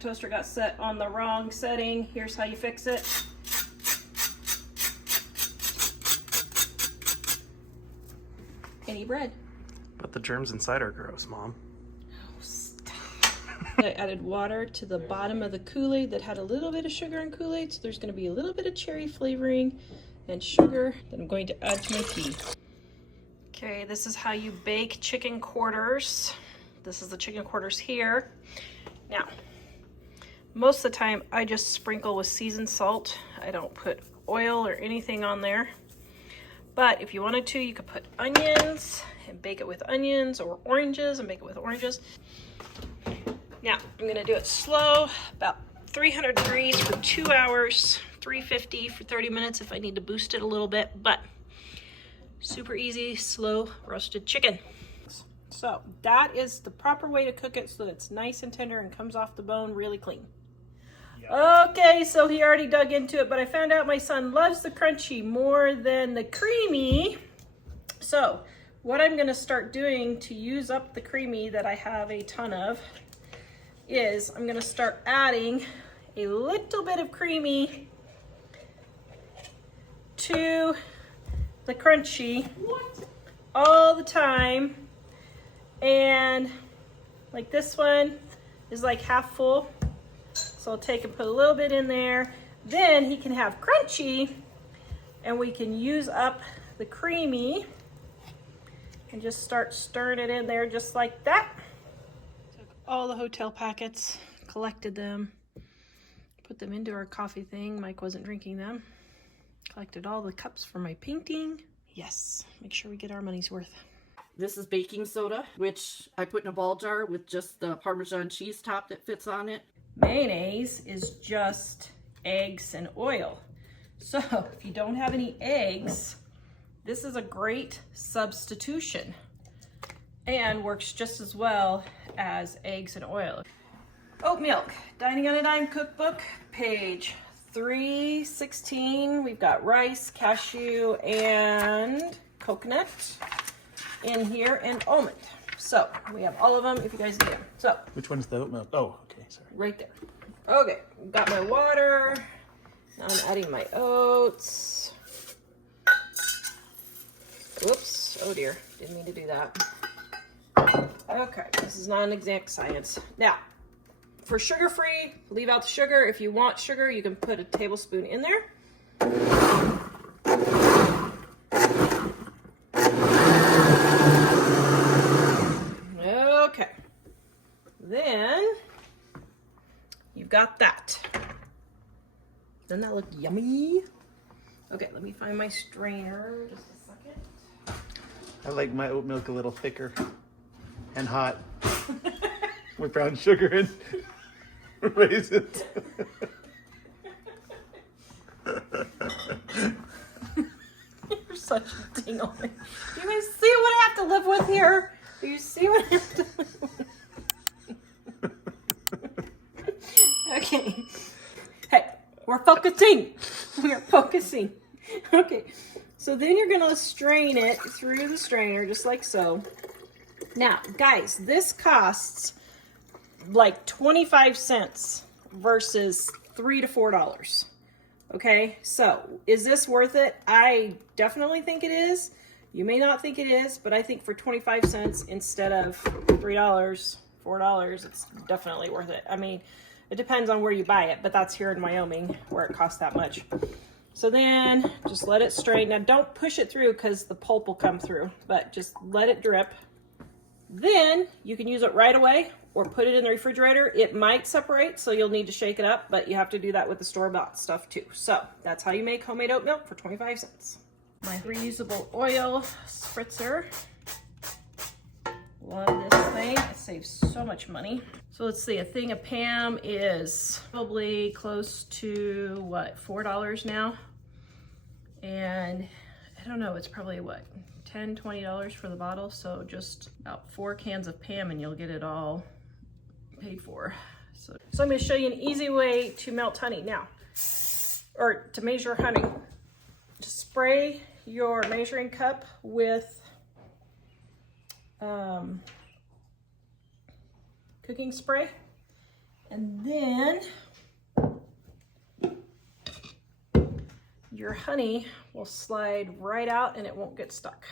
Toaster got set on the wrong setting. Here's how you fix it. Any bread. But the germs inside are gross, Mom. Oh, stop. I added water to the bottom of the Kool-Aid that had a little bit of sugar in Kool-Aid, so there's going to be a little bit of cherry flavoring and sugar that I'm going to add to my tea. Okay, this is how you bake chicken quarters. This is the chicken quarters here. Now, most of the time I just sprinkle with seasoned salt. I don't put oil or anything on there. But if you wanted to, you could put onions and bake it with onions, or oranges and bake it with oranges. Now, I'm gonna do it slow, about 300 degrees for 2 hours, 350 for 30 minutes if I need to boost it a little bit, but super easy, slow roasted chicken. So that is the proper way to cook it so that it's nice and tender and comes off the bone really clean. Okay, so he already dug into it, but I found out my son loves the crunchy more than the creamy. So what I'm gonna start doing to use up the creamy that I have a ton of is I'm gonna start adding a little bit of creamy to the crunchy all the time. And like this one is like half full. So I'll take and put a little bit in there. Then he can have crunchy and we can use up the creamy and just start stirring it in there just like that. Took all the hotel packets, collected them, put them into our coffee thing. Mike wasn't drinking them. Collected all the cups for my painting. Yes, make sure we get our money's worth. This is baking soda, which I put in a ball jar with just the Parmesan cheese top that fits on it. Mayonnaise is just eggs and oil. So if you don't have any eggs, this is a great substitution and works just as well as eggs and oil. Oat milk, Dining on a Dime cookbook, page 316. We've got rice, cashew, and coconut in here, and almond. So we have all of them if you guys need them. So Which one's the oat milk? Oh, okay, sorry. right there. Okay, got my water. Now I'm adding my oats. Whoops, oh dear, didn't mean to do that. Okay, this is not an exact science. Now, for sugar-free, leave out the sugar. If you want sugar, you can put a tablespoon in there. Okay, then you've got that. Doesn't that look yummy? Okay, let me find my strainer just a second. I like my oat milk a little thicker and hot with brown sugar and raisins. You're such a dingle. Do you guys see what I have to live with here? Do you see what I have to live with? Okay. Hey, we're focusing. We are focusing. Okay. So then you're going to strain it through the strainer just like so. Now, guys, this costs like 25 cents versus $3 to $4. Okay, so is this worth it? I definitely think it is. You may not think it is, but I think for 25 cents instead of $3, $4, it's definitely worth it. I mean, it depends on where you buy it, but that's here in Wyoming where it costs that much. So then just let it strain. Now don't push it through because the pulp will come through, but just let it drip. Then you can use it right away or put it in the refrigerator. It might separate, so you'll need to shake it up, but you have to do that with the store-bought stuff too. So that's how you make homemade oat milk for 25 cents. My reusable oil spritzer. Love this thing. It saves so much money. So let's see, a thing of Pam is probably close to what, $4 now? And I don't know, it's probably what, $10, $20 for the bottle. So just about 4 cans of Pam and you'll get it all paid for. So I'm going to show you an easy way to melt honey now, or to measure honey. Just spray your measuring cup with cooking spray And then your honey will slide right out and it won't get stuck.